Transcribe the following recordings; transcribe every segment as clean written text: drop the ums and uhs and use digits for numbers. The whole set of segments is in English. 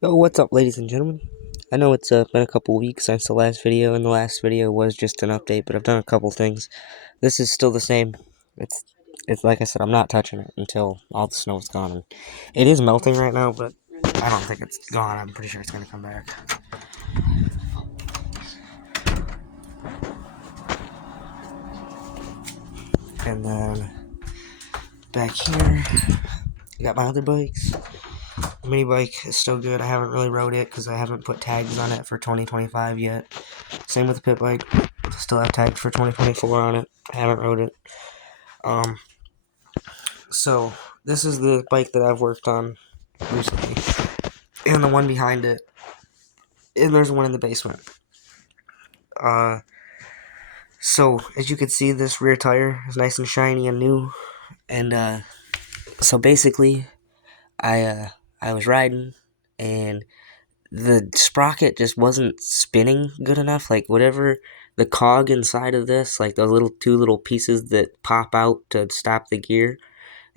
Yo, what's up, ladies and gentlemen? I know it's been a couple weeks since the last video, and the last video was just an update, but I've done a couple things. This is still the same. It's, it's like I said, I'm not touching it until all the snow is gone. And it is melting right now, but I don't think it's gone. I'm pretty sure it's gonna come back. And then back here, I got my other bikes. The mini bike is still good. I haven't really rode it because I haven't put tags on it for 2025 yet. Same with the pit bike. Still have tags for 2024 on it. I haven't rode it. Um, so this is the bike that I've worked on recently, and the one behind it, and there's one in the basement. Uh, so as you can see, this rear tire is nice and shiny and new, and so basically, I was riding, and the sprocket just wasn't spinning good enough. Like whatever the cog inside of this, like those two little pieces that pop out to stop the gear,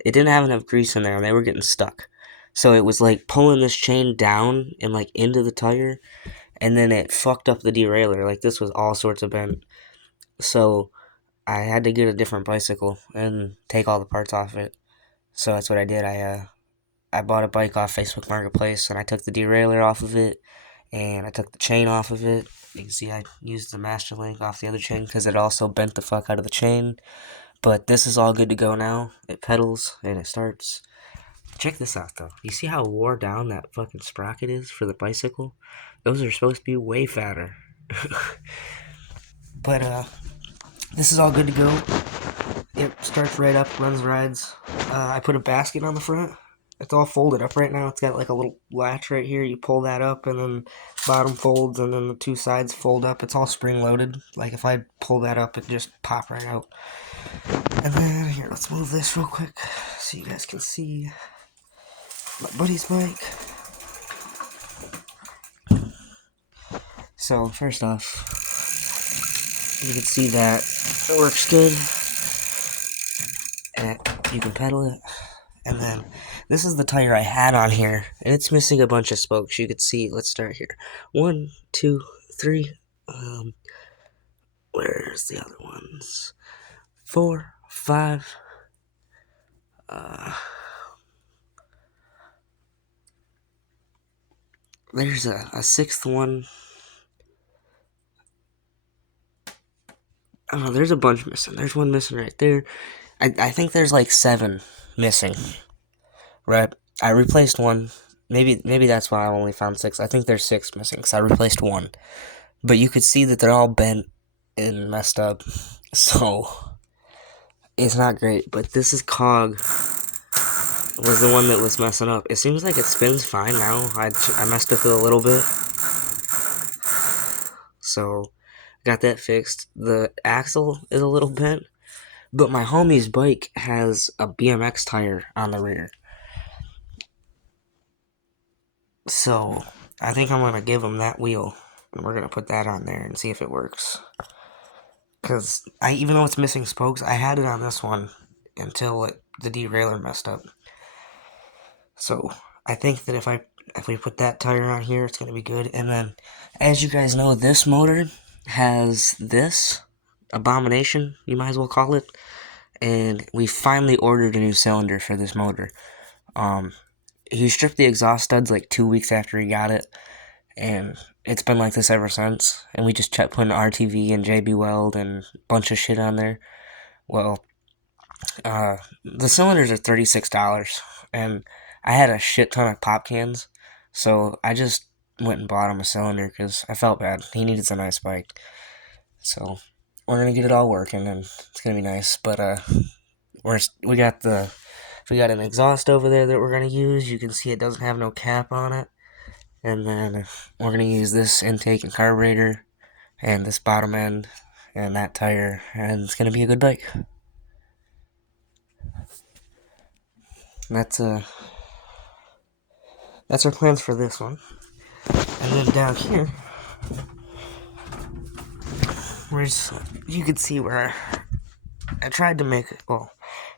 it didn't have enough grease in there, and they were getting stuck. So it was like pulling this chain down and like into the tire, and then it fucked up the derailleur. Like this was all sorts of bent. So I had to get a different bicycle and take all the parts off it. So that's what I did. I bought a bike off Facebook Marketplace, and I took the derailleur off of it, and I took the chain off of it. You can see I used the master link off the other chain because it also bent the fuck out of the chain. But this is all good to go now. It pedals and it starts. Check this out though. You see how wore down that fucking sprocket is for the bicycle? Those are supposed to be way fatter. But this is all good to go. It starts right up, runs rides. I put a basket on the front. It's all folded up right now. It's got like a little latch right here. You pull that up, and then bottom folds, and then the two sides fold up. It's all spring loaded. Like if I pull that up, it just pop right out. And then here, let's move this real quick so you guys can see my buddy's bike. So first off, you can see that it works good, and you can pedal it. And then this is the tire I had on here, and it's missing a bunch of spokes. You can see. Let's start here. 1, 2, 3. Where's the other ones? 4, 5. There's a sixth one. Oh, there's a bunch missing. There's one missing right there. I think there's like 7 missing. Right? I replaced one. Maybe that's why I only found 6. I think there's 6 missing because I replaced one. But you could see that they're all bent and messed up. So it's not great. But this is cog was the one that was messing up. It seems like it spins fine now. I messed with it a little bit. So got that fixed. The axle is a little bent. But my homie's bike has a BMX tire on the rear. So I think I'm going to give him that wheel. And we're going to put that on there and see if it works. Because even though it's missing spokes, I had it on this one until the derailleur messed up. So I think that if we put that tire on here, it's going to be good. And then, as you guys know, this motor has this abomination, you might as well call it. And we finally ordered a new cylinder for this motor. He stripped the exhaust studs like 2 weeks after he got it, and it's been like this ever since. And we just kept putting RTV and JB Weld and a bunch of shit on there. Well, the cylinders are $36, and I had a shit ton of pop cans, so I just went and bought him a cylinder because I felt bad. He needed a nice bike, so we're gonna get it all working, and it's gonna be nice. But we got an exhaust over there that we're gonna use. You can see it doesn't have no cap on it, and then we're gonna use this intake and carburetor, and this bottom end, and that tire, and it's gonna be a good bike. That's our plans for this one. And then down here, you can see where I tried to make, well,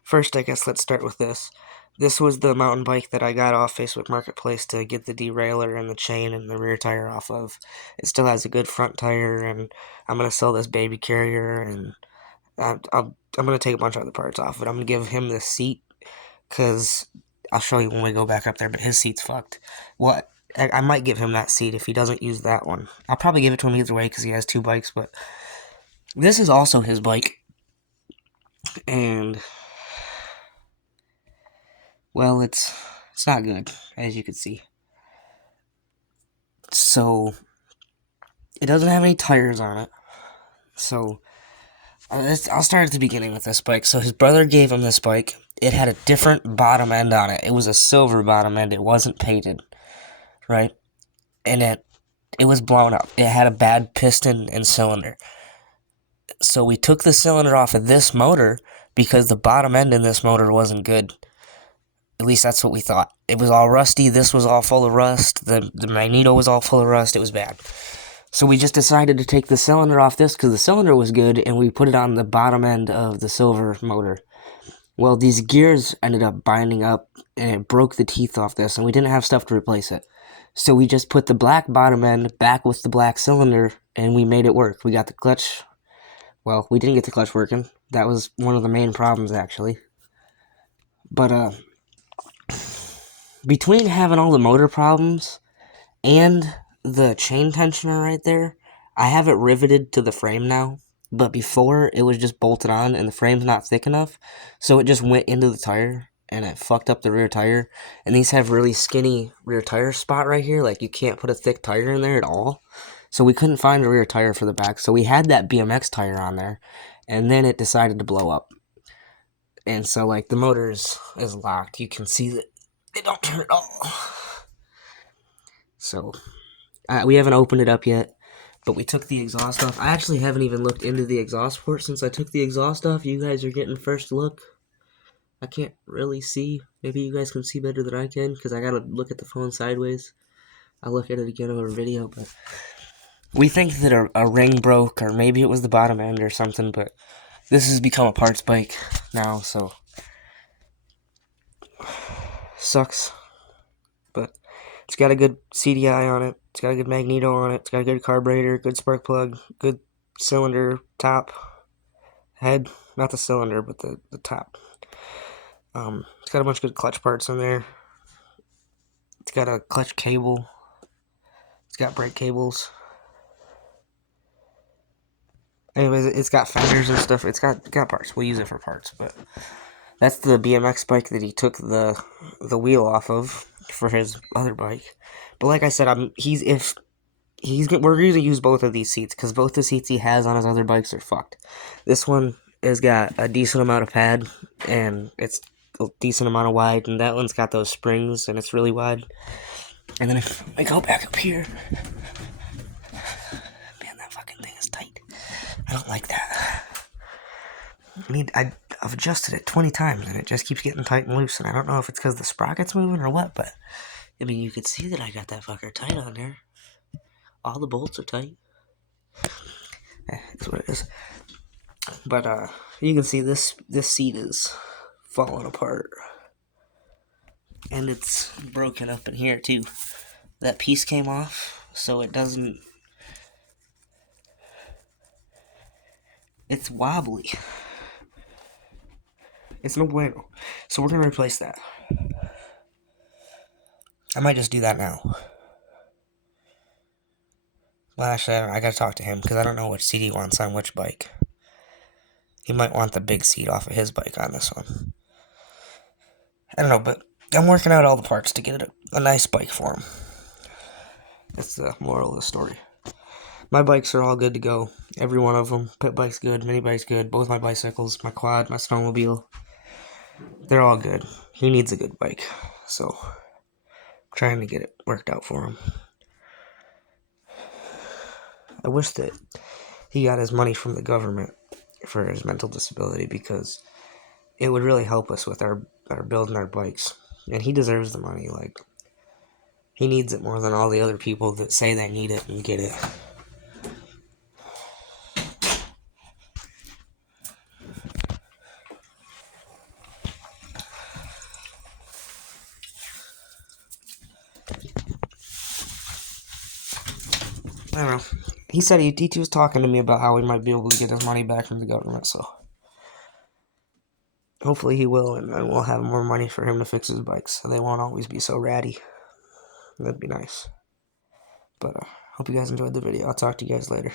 first I guess let's start with this. This was the mountain bike that I got off Facebook Marketplace to get the derailleur and the chain and the rear tire off of. It still has a good front tire, and I'm gonna sell this baby carrier, and I'm gonna take a bunch of other parts off it. I'm gonna give him the seat because I'll show you when we go back up there. But his seat's fucked. What? I might give him that seat if he doesn't use that one. I'll probably give it to him either way because he has two bikes. But this is also his bike, and well, it's not good as you can see. So it doesn't have any tires on it. So I'll start at the beginning with this bike. So his brother gave him this bike. It had a different bottom end on it. It was a silver bottom end. It wasn't painted, right? And it was blown up. It had a bad piston and cylinder. So we took the cylinder off of this motor because the bottom end in this motor wasn't good. At least that's what we thought. It was all rusty. This was all full of rust. The magneto was all full of rust. It was bad. So we just decided to take the cylinder off this because the cylinder was good, and we put it on the bottom end of the silver motor. Well, these gears ended up binding up, and it broke the teeth off this, and we didn't have stuff to replace it. So we just put the black bottom end back with the black cylinder, and we made it work. We got the clutch. Well, we didn't get the clutch working. That was one of the main problems, actually. But, between having all the motor problems and the chain tensioner right there, I have it riveted to the frame now. But before, it was just bolted on, and the frame's not thick enough, so it just went into the tire, and it fucked up the rear tire. And these have really skinny rear tire spot right here, like you can't put a thick tire in there at all. So we couldn't find a rear tire for the back, so we had that BMX tire on there, and then it decided to blow up. And so, like, the motor is locked. You can see that it don't turn at all. So, we haven't opened it up yet, but we took the exhaust off. I actually haven't even looked into the exhaust port since I took the exhaust off. You guys are getting first look. I can't really see. Maybe you guys can see better than I can, because I gotta look at the phone sideways. I'll look at it again over video, but we think that a ring broke, or maybe it was the bottom end or something, but this has become a parts bike now, so sucks. But it's got a good CDI on it. It's got a good magneto on it. It's got a good carburetor, good spark plug, good cylinder top, head, not the cylinder, but the top. It's got a bunch of good clutch parts in there. It's got a clutch cable. It's got brake cables. Anyways, it's got fenders and stuff. It's got parts. We'll use it for parts, but that's the BMX bike that he took the wheel off of for his other bike. But like I said, we're going to use both of these seats because both the seats he has on his other bikes are fucked. This one has got a decent amount of pad, and it's a decent amount of wide, and that one's got those springs, and it's really wide. And then if I go back up here, man, that fucking thing is tight. I don't like that. I've adjusted it 20 times, and it just keeps getting tight and loose, and I don't know if it's because the sprocket's moving or what, but I mean, you could see that I got that fucker tight on there. All the bolts are tight. That's what it is. But you can see this seat is falling apart, and it's broken up in here too. That piece came off, so it doesn't. It's wobbly. It's no bueno. So we're gonna replace that. I might just do that now. Well, actually, I gotta talk to him because I don't know which seat he wants on which bike. He might want the big seat off of his bike on this one. I don't know, but I'm working out all the parts to get a nice bike for him. That's the moral of the story. My bikes are all good to go. Every one of them. Pit bike's good, mini bike's good. Both my bicycles, my quad, my snowmobile. They're all good. He needs a good bike. So, I'm trying to get it worked out for him. I wish that he got his money from the government for his mental disability because it would really help us with our building our bikes. And he deserves the money. Like, he needs it more than all the other people that say they need it and get it. I don't know. He said he was talking to me about how he might be able to get his money back from the government, so hopefully he will, and then we'll have more money for him to fix his bikes, so they won't always be so ratty. That'd be nice. But hope you guys enjoyed the video. I'll talk to you guys later.